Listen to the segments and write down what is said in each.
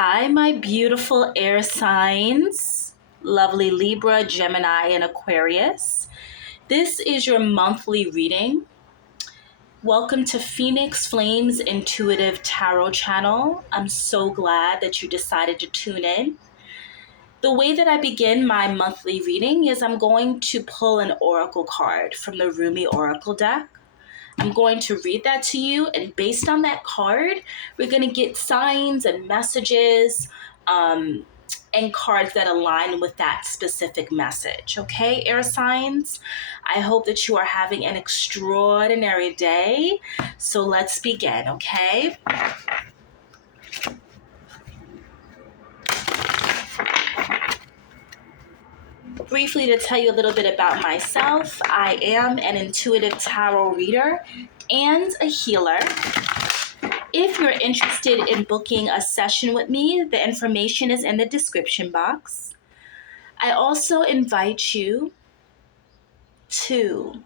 Hi, my beautiful air signs, lovely Libra, Gemini, and Aquarius. This is your monthly reading. Welcome to Phoenix Flames Intuitive Tarot Channel. I'm so glad that you decided to tune in. The way that I begin my monthly reading is I'm going to pull an oracle card from the Rumi Oracle deck. I'm going to read that to you, and based on that card, we're going to get signs and messages and cards that align with that specific message. Okay, air signs? I hope that you are having an extraordinary day. So let's begin, okay? Briefly, to tell you a little bit about myself, I am an intuitive tarot reader and a healer. If you're interested in booking a session with me, the information is in the description box. I also invite you to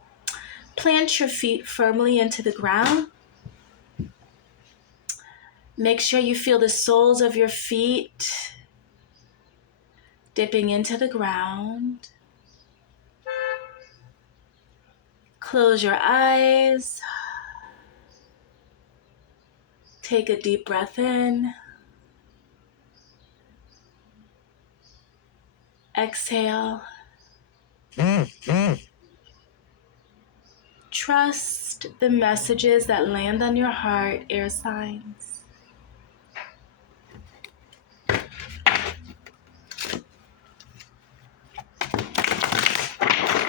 plant your feet firmly into the ground. Make sure you feel the soles of your feet dipping into the ground. Close your eyes. Take a deep breath in. Exhale. Trust the messages that land on your heart, air signs.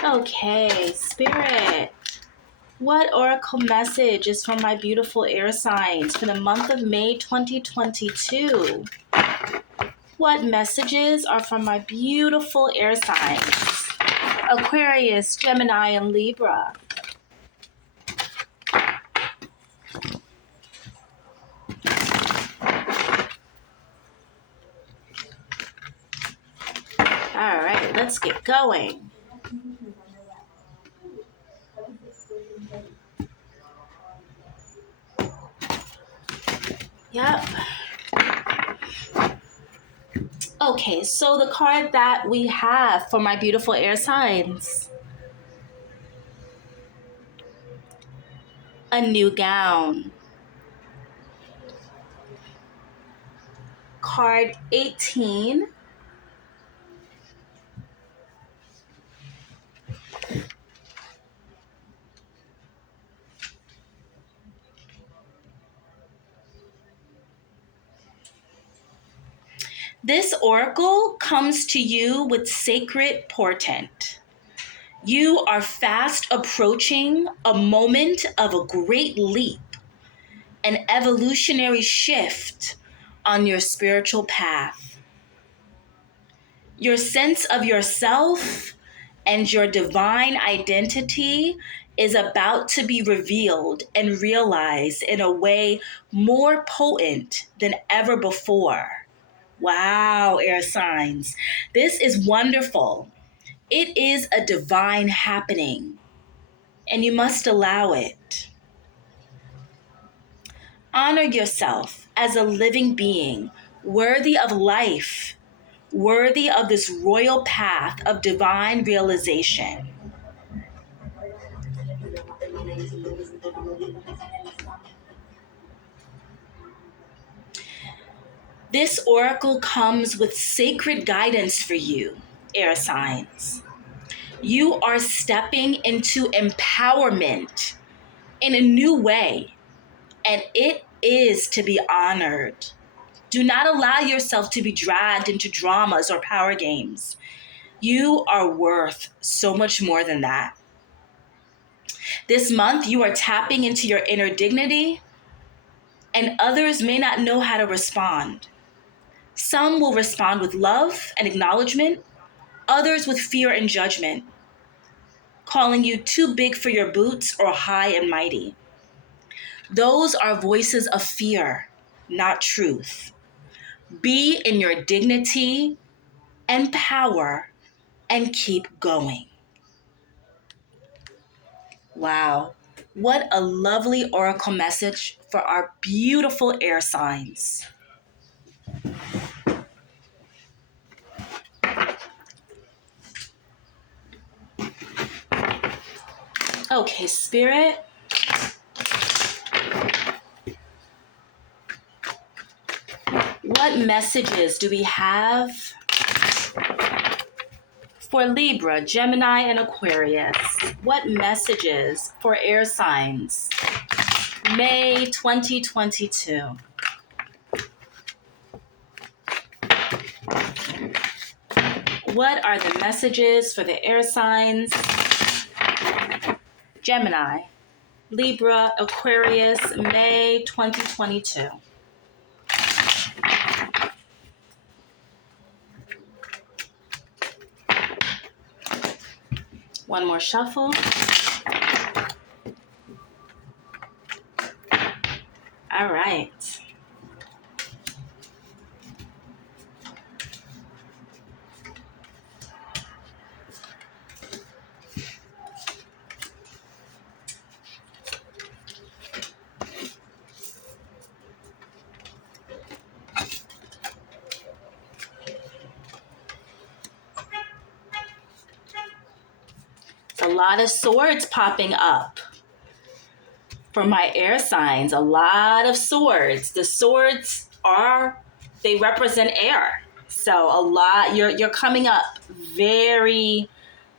Okay, Spirit. What oracle message is from my beautiful air signs for the month of May 2022? What messages are from my beautiful air signs? Aquarius, Gemini, and Libra. All right, let's get going. Yep. Okay, so the card that we have for my beautiful air signs. A new gown. Card 18. This oracle comes to you with sacred portent. You are fast approaching a moment of a great leap, an evolutionary shift on your spiritual path. Your sense of yourself and your divine identity is about to be revealed and realized in a way more potent than ever before. Wow, air signs. This is wonderful. It is a divine happening, and you must allow it. Honor yourself as a living being, worthy of life, worthy of this royal path of divine realization. This oracle comes with sacred guidance for you, air signs. You are stepping into empowerment in a new way, and it is to be honored. Do not allow yourself to be dragged into dramas or power games. You are worth so much more than that. This month, you are tapping into your inner dignity, and others may not know how to respond. Some will respond with love and acknowledgement, others with fear and judgment, calling you too big for your boots or high and mighty. Those are voices of fear, not truth. Be in your dignity and power and keep going. Wow, what a lovely oracle message for our beautiful air signs. Okay, Spirit. What messages do we have for Libra, Gemini, and Aquarius? What messages for air signs? May 2022. What are the messages for the air signs? Gemini, Libra, Aquarius, May 2022. One more shuffle. All right. It's a lot of swords popping up for my air signs. A lot of swords. The swords they represent air. So a lot, you're coming up very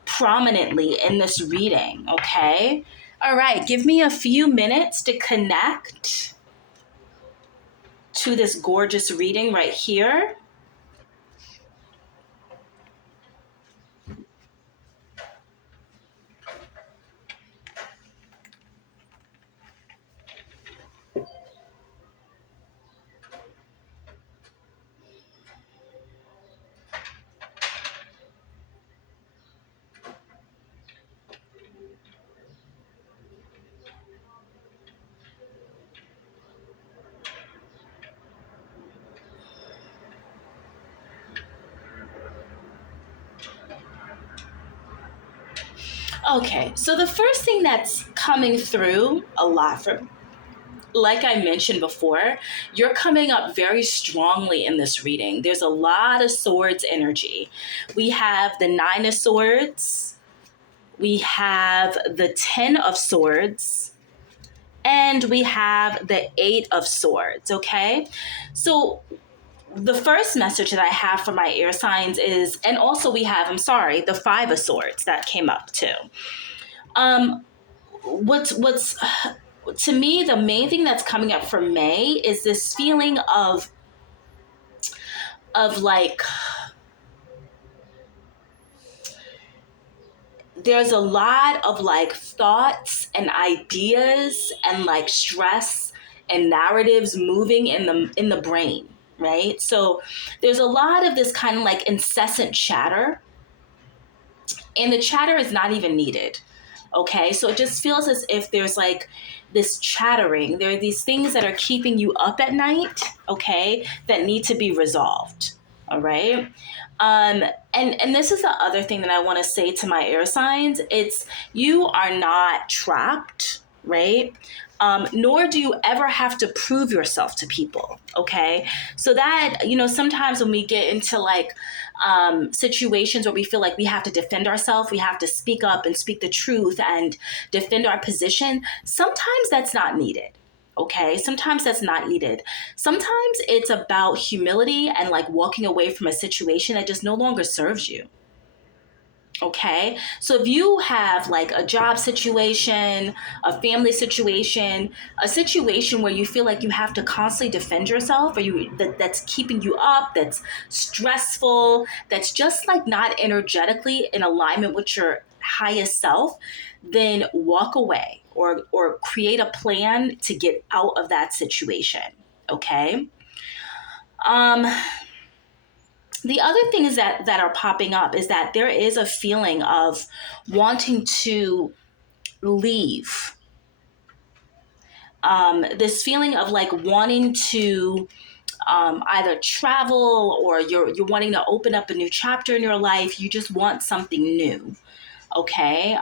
prominently in this reading, okay? All right, give me a few minutes to connect to this gorgeous reading right here. Okay, so the first thing that's coming through a lot for, like I mentioned before, you're coming up very strongly in this reading. There's a lot of swords energy. We have the 9 of swords, we have the 10 of swords, and we have the 8 of swords, okay? So the first message that I have for my air signs is, and also we have, the 5 of swords that came up too. What's to me, the main thing that's coming up for May is this feeling of like, there's a lot of like thoughts and ideas and like stress and narratives moving in the brain, right? So there's a lot of this kind of like incessant chatter, and the chatter is not even needed. Okay, so it just feels as if there's like this chattering. There are these things that are keeping you up at night, okay, that need to be resolved. All right. And this is the other thing that I want to say to my air signs. It's, you are not trapped, right? Nor do you ever have to prove yourself to people, okay? So that, sometimes when we get into like situations where we feel like we have to defend ourselves, we have to speak up and speak the truth and defend our position, sometimes that's not needed. Okay, sometimes that's not needed. Sometimes it's about humility and like walking away from a situation that just no longer serves you. Okay, so if you have like a job situation, a family situation, a situation where you feel like you have to constantly defend yourself, or that's keeping you up, that's stressful, that's just like not energetically in alignment with your highest self, then walk away or create a plan to get out of that situation. Okay. The other things that are popping up is that there is a feeling of wanting to leave. This feeling of like wanting to either travel, or you're wanting to open up a new chapter in your life. You just want something new. Okay.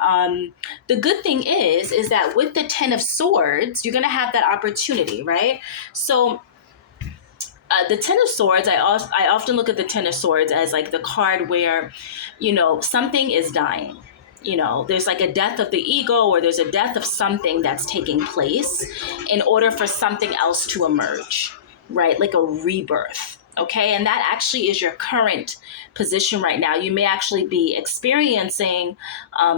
The good thing is that with the 10 of swords, you're going to have that opportunity, right? So the 10 of swords, I often look at the 10 of swords as like the card where, something is dying. there's like a death of the ego, or there's a death of something that's taking place in order for something else to emerge, right? Like a rebirth. Okay. And that actually is your current position right now. You may actually be experiencing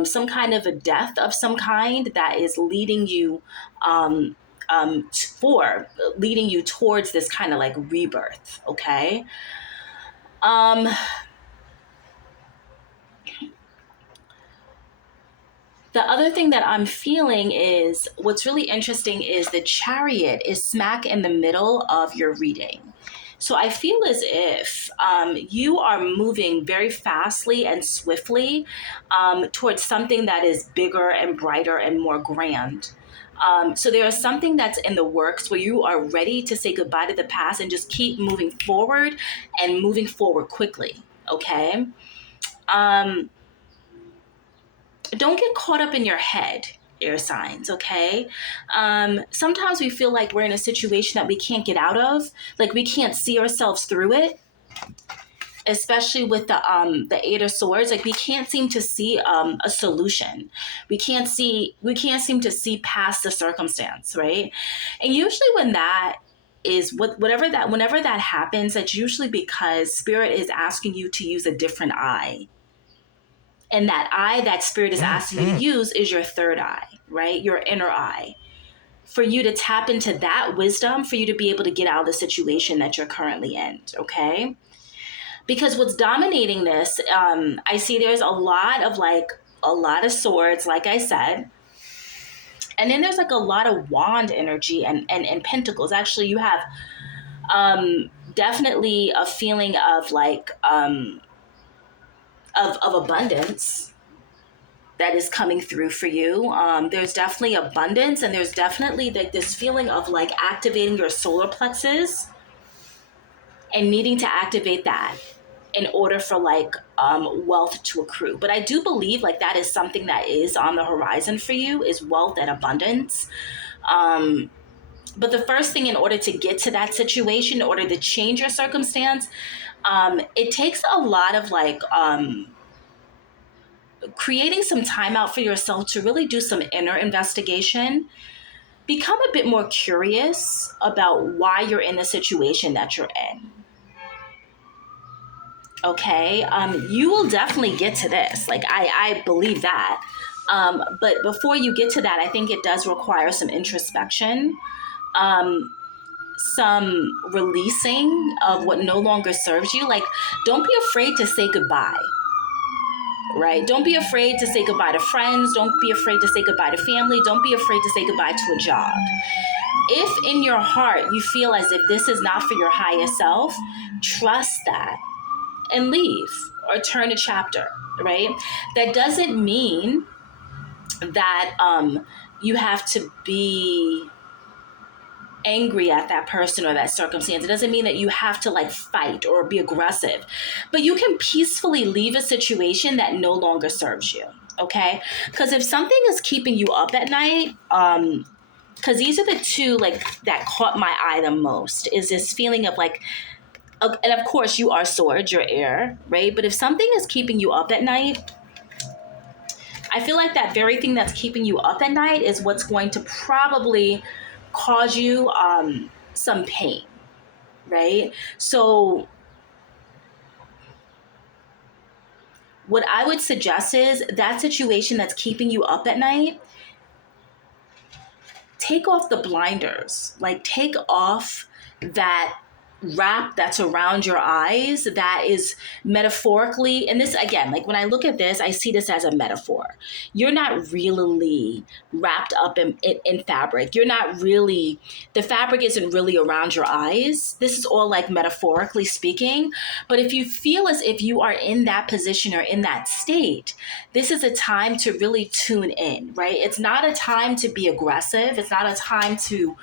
some kind of a death of some kind that is leading you leading you towards this kind of like rebirth. Okay. Um, The other thing that I'm feeling is what's really interesting is the Chariot is smack in the middle of your reading. So I feel as if you are moving very fastly and swiftly towards something that is bigger and brighter and more grand. So there is something that's in the works where you are ready to say goodbye to the past and just keep moving forward and moving forward quickly. Okay. Don't get caught up in your head, air signs, okay? Sometimes we feel like we're in a situation that we can't get out of, like we can't see ourselves through it, especially with the Eight of Swords. Like we can't seem to see a solution. We can't seem to see past the circumstance, right? And usually when that is whenever that happens, that's usually because Spirit is asking you to use a different eye. And that eye that Spirit is asking you to use is your third eye, right? Your inner eye. For you to tap into that wisdom, for you to be able to get out of the situation that you're currently in, okay? Because what's dominating this, I see there's a lot of swords, like I said. And then there's like a lot of wand energy and pentacles. Actually, you have definitely a feeling of like... of abundance that is coming through for you. There's definitely abundance, and there's definitely like this feeling of like activating your solar plexus and needing to activate that in order for like wealth to accrue. But I do believe like that is something that is on the horizon for you, is wealth and abundance. But the first thing, in order to get to that situation, in order to change your circumstance, it takes a lot of like creating some time out for yourself to really do some inner investigation. Become a bit more curious about why you're in the situation that you're in. Okay, you will definitely get to this. Like I believe that. But before you get to that, I think it does require some introspection, some releasing of what no longer serves you. Like, don't be afraid to say goodbye. Right? Don't be afraid to say goodbye to friends. Don't be afraid to say goodbye to family. Don't be afraid to say goodbye to a job. If in your heart you feel as if this is not for your highest self, trust that and leave or turn a chapter, right? That doesn't mean that you have to be angry at that person or that circumstance. It doesn't mean that you have to like fight or be aggressive, but you can peacefully leave a situation that no longer serves you. Okay. Because if something is keeping you up at night, because these are the two like that caught my eye the most, is this feeling of like, and of course you are swords, you're air, right? But if something is keeping you up at night, I feel like that very thing that's keeping you up at night is what's going to probably cause you some pain, right? So what I would suggest is that situation that's keeping you up at night, take off the blinders, like take off that wrap that's around your eyes that is metaphorically, and this again, like when I look at this, I see this as a metaphor. You're not really wrapped up in fabric. You're not really, the fabric isn't really around your eyes. This is all like metaphorically speaking. But if you feel as if you are in that position or in that state, this is a time to really tune in, right? It's not a time to be aggressive. It's not a time to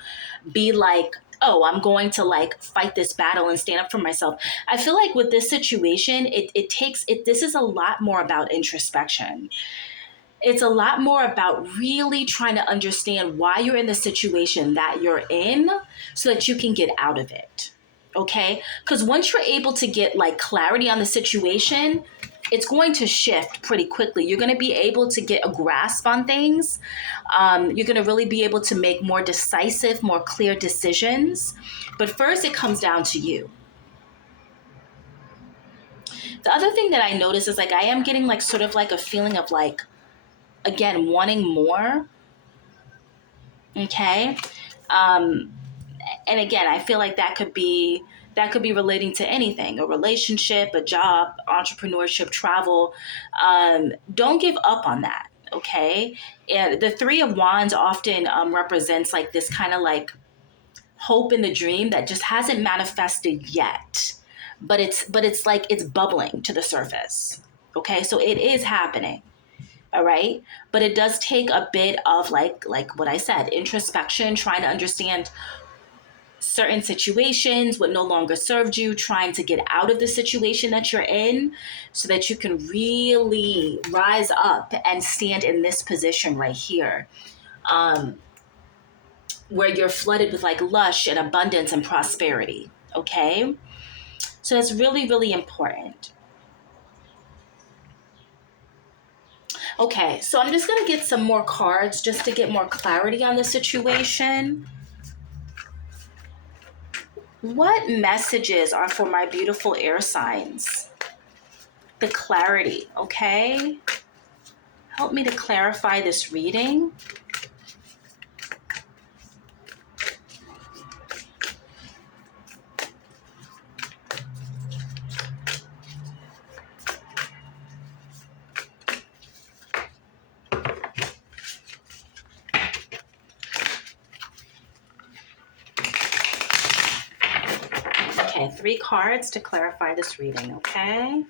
be like, oh, I'm going to like fight this battle and stand up for myself. I feel like with this situation, this is a lot more about introspection. It's a lot more about really trying to understand why you're in the situation that you're in so that you can get out of it. Okay? Because once you're able to get like clarity on the situation, it's going to shift pretty quickly. You're going to be able to get a grasp on things. You're going to really be able to make more decisive, more clear decisions. But first, it comes down to you. The other thing that I notice is like I am getting like sort of like a feeling of like, again, wanting more. Okay. And again, I feel like that could be relating to anything, a relationship, a job, entrepreneurship, travel. Don't give up on that. Okay. And the Three of Wands often represents like this kind of like hope in the dream that just hasn't manifested yet, but it's like it's bubbling to the surface. Okay. So it is happening. All right. But it does take a bit of like what I said, introspection, trying to understand certain situations, what no longer served you, trying to get out of the situation that you're in so that you can really rise up and stand in this position right here, where you're flooded with like lush and abundance and prosperity. Okay. So that's really, really important. Okay. So I'm just going to get some more cards just to get more clarity on the situation. What messages are for my beautiful air signs? The clarity, okay? Help me to clarify this reading. Okay, 3 cards to clarify this reading, okay?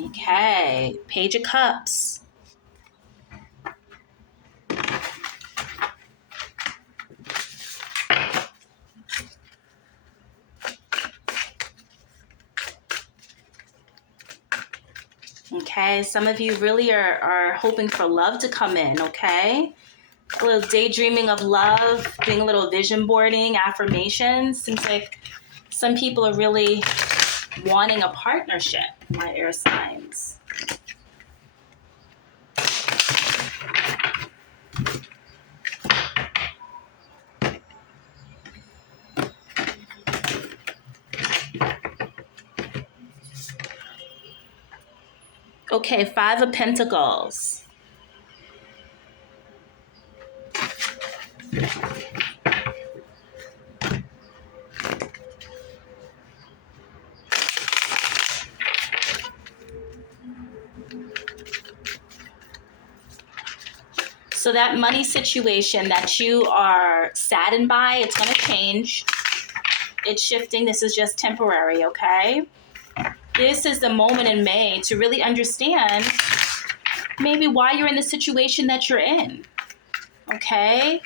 Okay, Page of Cups. Okay, some of you really are hoping for love to come in, okay? A little daydreaming of love, doing a little vision boarding, affirmations. Seems like some people are really wanting a partnership, my air signs. Okay, 5 of Pentacles. So that money situation that you are saddened by, it's going to change. It's shifting. This is just temporary, okay? This is the moment in May to really understand maybe why you're in the situation that you're in, okay?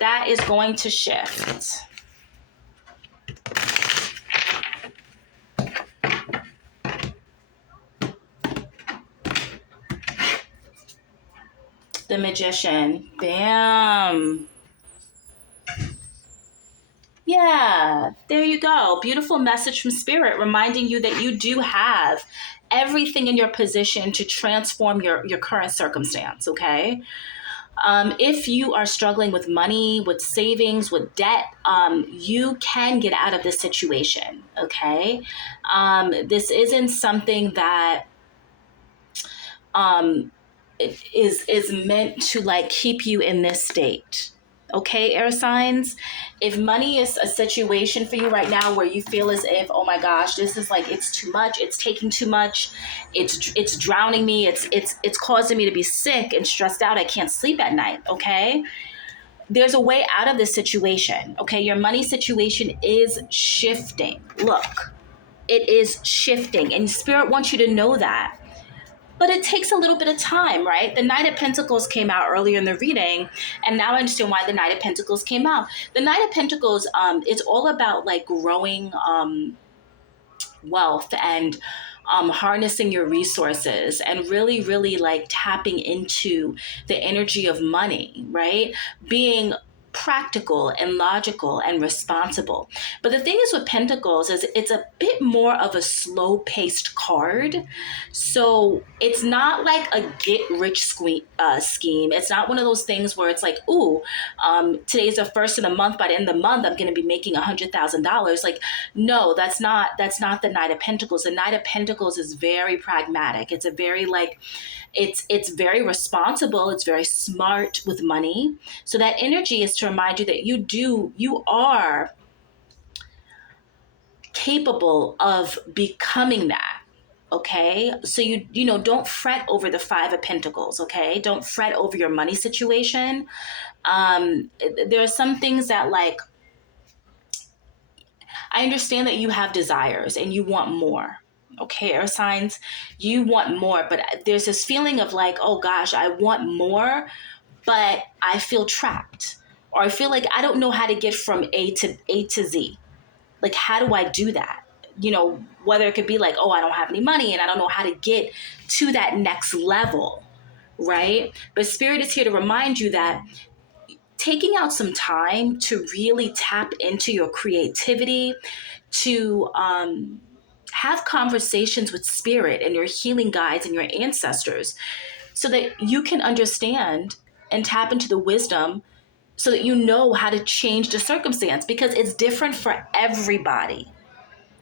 That is going to shift. The Magician. Bam. Yeah, there you go. Beautiful message from Spirit reminding you that you do have everything in your position to transform your current circumstance, okay? If you are struggling with money, with savings, with debt, you can get out of this situation, okay? This isn't something that is meant to like keep you in this state. Okay, air signs, if money is a situation for you right now where you feel as if, oh my gosh, this is like, it's too much, it's taking too much, it's drowning me, it's causing me to be sick and stressed out, I can't sleep at night, okay? There's a way out of this situation, okay? Your money situation is shifting. Look, it is shifting, and Spirit wants you to know that. But it takes a little bit of time, right? The Knight of Pentacles came out earlier in the reading, and now I understand why the Knight of Pentacles came out. The Knight of Pentacles, it's all about like growing wealth and harnessing your resources and really, really like tapping into the energy of money, right? Being practical and logical and responsible. But the thing is with Pentacles is it's a bit more of a slow paced card. So it's not like a get rich scheme. It's not one of those things where it's like, ooh, today's the first of the month. By the end of the month, I'm going to be making $100,000. Like, no, that's not the Knight of Pentacles. The Knight of Pentacles is very pragmatic. It's a very like, it's very responsible. It's very smart with money. So that energy is to remind you that you are capable of becoming that. Okay. So you know, don't fret over the Five of Pentacles. Okay. Don't fret over your money situation. There are some things that like, I understand that you have desires and you want more. Okay, air signs, you want more, but there's this feeling of like, oh gosh, I want more, but I feel trapped. Or I feel like I don't know how to get from A to Z. Like, how do I do that? You know, whether it could be like, oh, I don't have any money and I don't know how to get to that next level, right? But Spirit is here to remind you that taking out some time to really tap into your creativity, to have conversations with Spirit and your healing guides and your ancestors so that you can understand and tap into the wisdom so that you know how to change the circumstance, because it's different for everybody.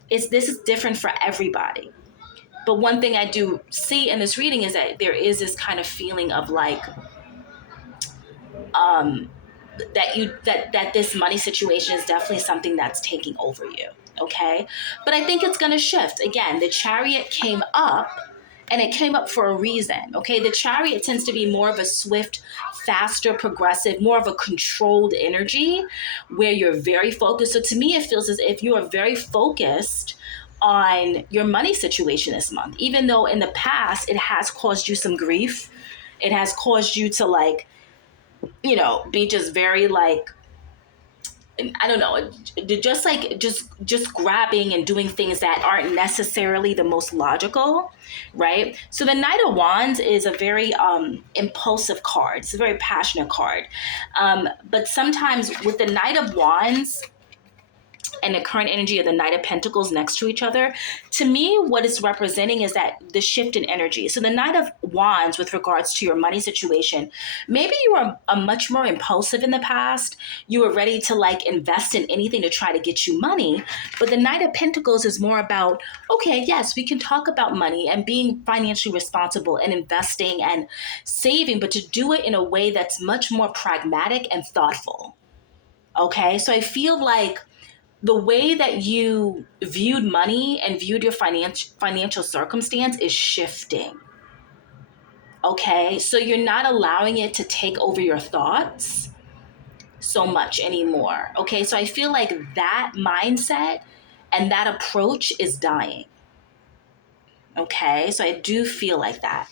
This is different for everybody. But one thing I do see in this reading is that there is this kind of feeling of like, that this money situation is definitely something that's taking over you. Okay. But I think it's going to shift. Again, the Chariot came up and it came up for a reason. Okay. The Chariot tends to be more of a swift, faster, progressive, more of a controlled energy where you're very focused. So to me, it feels as if you are very focused on your money situation this month, even though in the past it has caused you some grief. It has caused you to like, you know, be just very like, I don't know, just grabbing and doing things that aren't necessarily the most logical, right? So the Knight of Wands is a very impulsive card. It's a very passionate card. But sometimes with the Knight of Wands and the current energy of the Knight of Pentacles next to each other, to me, what it's representing is that the shift in energy. So the Knight of Wands with regards to your money situation, maybe you were a much more impulsive in the past. You were ready to like invest in anything to try to get you money. But the Knight of Pentacles is more about, okay, yes, we can talk about money and being financially responsible and investing and saving, but to do it in a way that's much more pragmatic and thoughtful. Okay, so I feel like the way that you viewed money and viewed your financial circumstance is shifting. Okay, so you're not allowing it to take over your thoughts so much anymore. Okay, so I feel like that mindset and that approach is dying. Okay, so I do feel like that.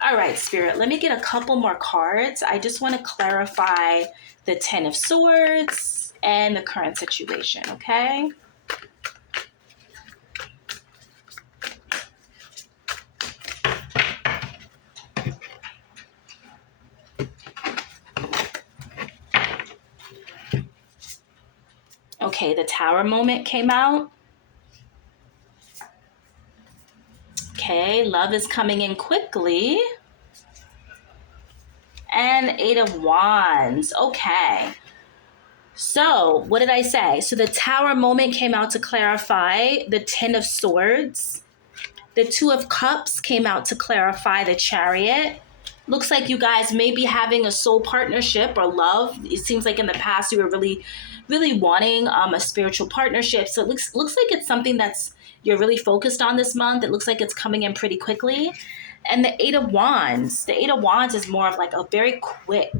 All right, Spirit, let me get a couple more cards. I just want to clarify the Ten of Swords and the current situation, okay? Okay, the Tower moment came out. Okay, love is coming in quickly. And Eight of Wands. Okay. So, what did I say? So the Tower moment came out to clarify the Ten of Swords. The Two of Cups came out to clarify the Chariot. Looks like you guys may be having a soul partnership or love. It seems like in the past you were really, really wanting a spiritual partnership. So it looks like it's something that's you're really focused on this month. It looks like it's coming in pretty quickly. And the Eight of Wands. The Eight of Wands is more of like a very quick,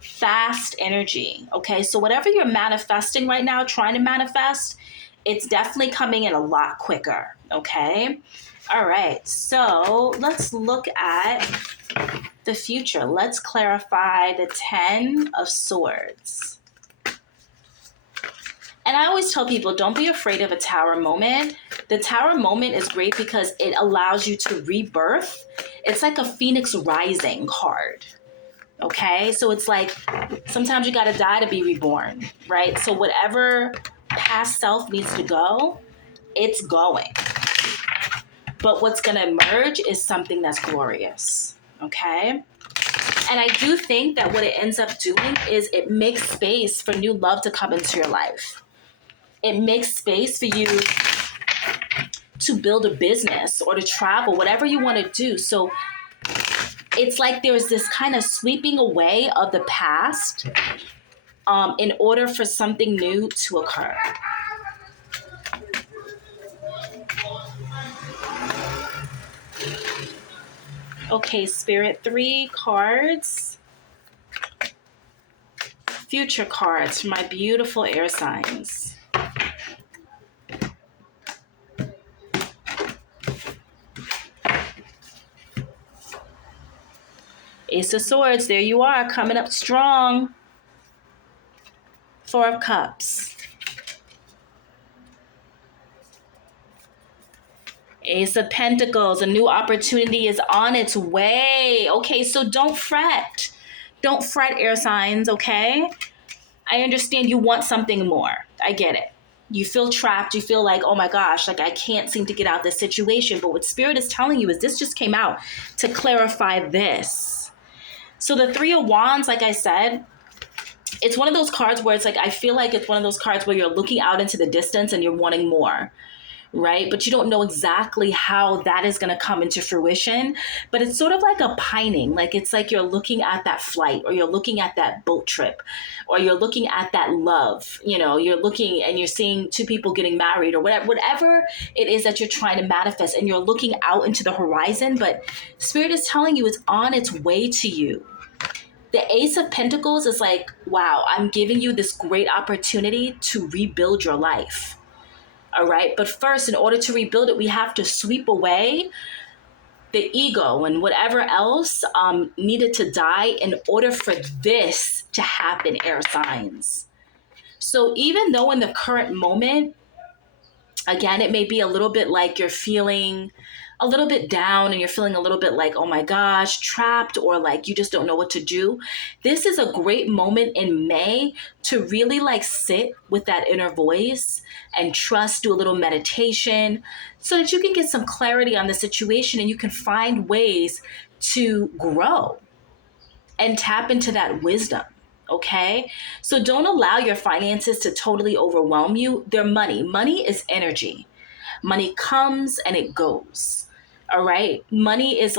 fast energy. Okay, so whatever you're manifesting right now, trying to manifest, it's definitely coming in a lot quicker. Okay. All right, so let's look at the future. Let's clarify the Ten of Swords. And I always tell people, don't be afraid of a tower moment. The tower moment is great because it allows you to rebirth. It's like a phoenix rising card. Okay? So it's like sometimes you got to die to be reborn, right? So whatever past self needs to go, it's going. But what's going to emerge is something that's glorious. Okay? And I do think that what it ends up doing is it makes space for new love to come into your life. It makes space for you to build a business or to travel, whatever you want to do. So it's like there's this kind of sweeping away of the past in order for something new to occur. Okay, Spirit, 3 cards. Future cards for my beautiful air signs. Ace of Swords, there you are, coming up strong. 4 of Cups. Ace of Pentacles, a new opportunity is on its way. Okay, so don't fret. Don't fret, air signs, okay? I understand you want something more. I get it. You feel trapped. You feel like, oh my gosh, like I can't seem to get out of this situation. But what Spirit is telling you is this just came out to clarify this. So the 3 of Wands, like I said, it's one of those cards where it's like, I feel like it's one of those cards where you're looking out into the distance and you're wanting more, right? But you don't know exactly how that is going to come into fruition. But it's sort of like a pining. Like it's like you're looking at that flight, or you're looking at that boat trip, or you're looking at that love. You know, you're looking and you're seeing 2 people getting married, or whatever it is that you're trying to manifest, and you're looking out into the horizon. But Spirit is telling you it's on its way to you. The Ace of Pentacles is like, wow, I'm giving you this great opportunity to rebuild your life. All right. But first, in order to rebuild it, we have to sweep away the ego and whatever else needed to die in order for this to happen, air signs. So even though in the current moment, again, it may be a little bit like you're feeling a little bit down and you're feeling a little bit like, oh my gosh, trapped, or like you just don't know what to do. This is a great moment in May to really like sit with that inner voice and trust, do a little meditation so that you can get some clarity on the situation and you can find ways to grow and tap into that wisdom. Okay. So don't allow your finances to totally overwhelm you. They're money. Money is energy. Money comes and it goes. All right. Money is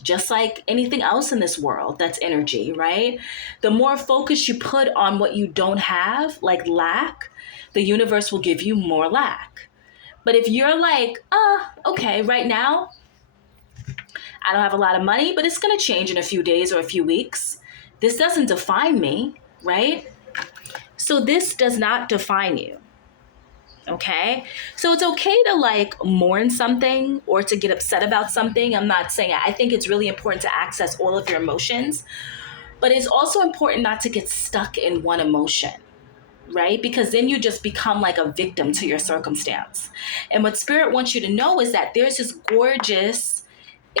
just like anything else in this world that's energy, right? The more focus you put on what you don't have, like lack, the universe will give you more lack. But if you're like, okay, right now, I don't have a lot of money, but it's going to change in a few days or a few weeks. This doesn't define me, right? So this does not define you. Okay. So it's okay to like mourn something or to get upset about something. I'm not saying I think it's really important to access all of your emotions, but it's also important not to get stuck in one emotion, right? Because then you just become like a victim to your circumstance. And what Spirit wants you to know is that there's this gorgeous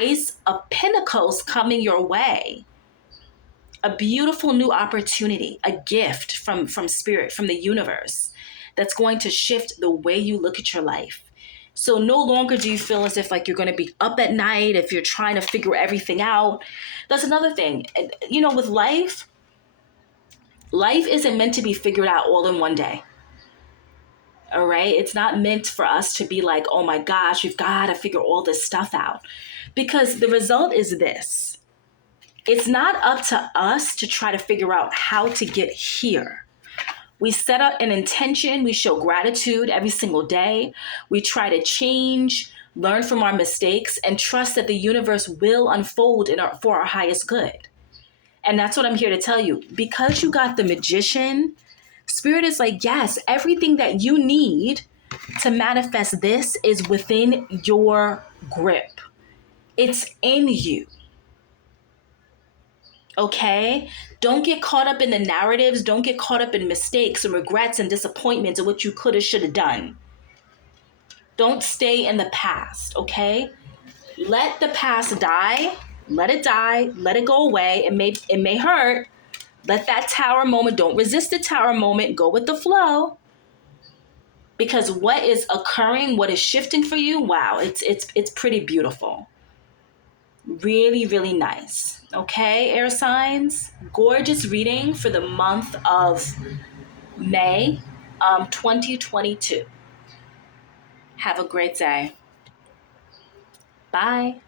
Ace of Pentacles coming your way. A beautiful new opportunity, a gift from Spirit, from the universe, that's going to shift the way you look at your life. So no longer do you feel as if like you're going to be up at night if you're trying to figure everything out. That's another thing. You know, with life isn't meant to be figured out all in one day. All right. It's not meant for us to be like, oh my gosh, we've got to figure all this stuff out. Because the result is this. It's not up to us to try to figure out how to get here. We set up an intention. We show gratitude every single day. We try to change, learn from our mistakes, and trust that the universe will unfold for our highest good. And that's what I'm here to tell you. Because you got the Magician, Spirit is like, yes, everything that you need to manifest this is within your grip. It's in you. Okay? Don't get caught up in the narratives. Don't get caught up in mistakes and regrets and disappointments and what you could have, should have done. Don't stay in the past, okay? Let the past die. Let it die. Let it go away. It may hurt. Let that tower moment, don't resist the tower moment. Go with the flow. Because what is occurring, what is shifting for you, wow, it's pretty beautiful. Really, really nice. Okay, air signs. Gorgeous reading for the month of May 2022. Have a great day. Bye.